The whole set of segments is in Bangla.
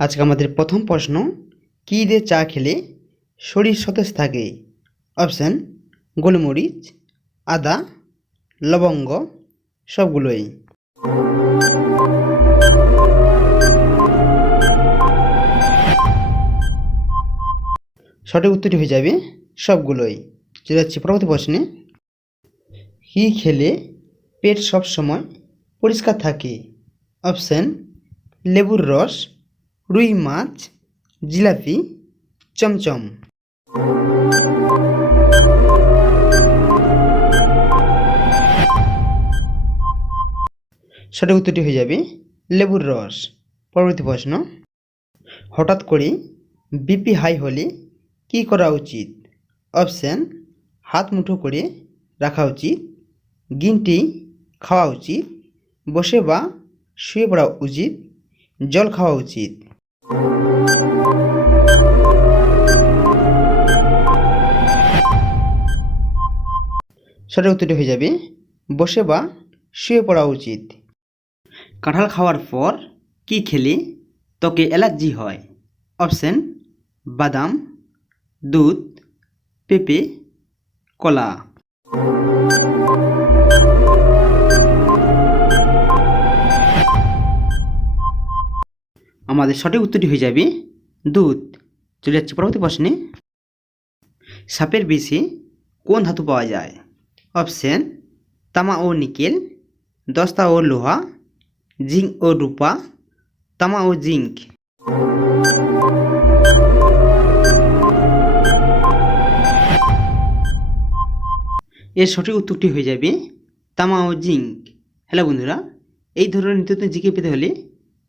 আজকে আমাদের প্রথম প্রশ্ন, কী দিয়ে চা খেলে শরীর সতেজ থাকে? অপশান গোলমরিচ, আদা, লবঙ্গ, সবগুলোই। সঠিক উত্তরটি হয়ে যাবে সবগুলোই। চলে যাচ্ছি পরবর্তী প্রশ্নে, কী খেলে পেট সবসময় পরিষ্কার থাকে? অপশান লেবুর রস, রুই মাছ, জিলাপি, চমচম। সঠিক উত্তরটি হয়ে যাবে লেবুর রস। পরবর্তী প্রশ্ন, হঠাৎ করে বিপি হাই হলে কী করা উচিত? অপশান হাত মুঠো করে রাখা উচিত, গ্রিন টি খাওয়া উচিত, বসে বা শুয়ে পড়া উচিত, জল খাওয়া উচিত। সঠিক উত্তরটি হয়ে যাবে বসে বা শুয়ে পড়া উচিত। কাঁঠাল খাওয়ার পর কী খেলে ত্বকে অ্যালার্জি হয়? অপশান বাদাম, দুধ, পেঁপে, কলা। আমাদের সঠিক উত্তরটি হয়ে যাবে দুধ। চলে যাচ্ছে পরবর্তী প্রশ্নে, সাপের বিষে কোন ধাতু পাওয়া যায়? অপশান তামা ও নিকেল, দস্তা ও লোহা, জিঙ্ক ও রূপা, তামা ও জিঙ্ক। এর সঠিক উত্তরটি হয়ে যাবে তামা ও জিঙ্ক। হ্যালো বন্ধুরা, এই ধরনের নিত্য নতুন জিকে পেতে হলে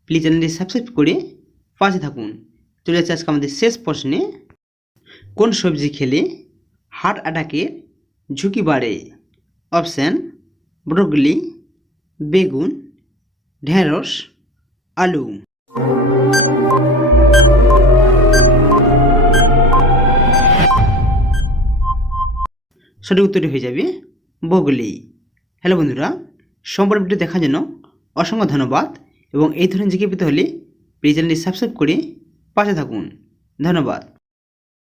প্লিজ চ্যানেলটি সাবস্ক্রাইব করে পাশে থাকুন। চলে যাচ্ছে আজকে আমাদের শেষ প্রশ্নে, কোন সবজি খেলে হার্ট অ্যাটাকের ঝুঁকি বাড়ে? অপশান ব্রোকলি, বেগুন, ঢেঁড়স, আলু। সঠিক উত্তরটি হয়ে যাবে ব্রোকলি। হ্যালো বন্ধুরা, সম্পূর্ণ ভিডিও দেখার জন্য অসংখ্য ধন্যবাদ এবং এই ধরনের জিকে পেতে হলে প্লিজ চ্যানেলটি সাবস্ক্রাইব করে পাশে থাকুন। ধন্যবাদ।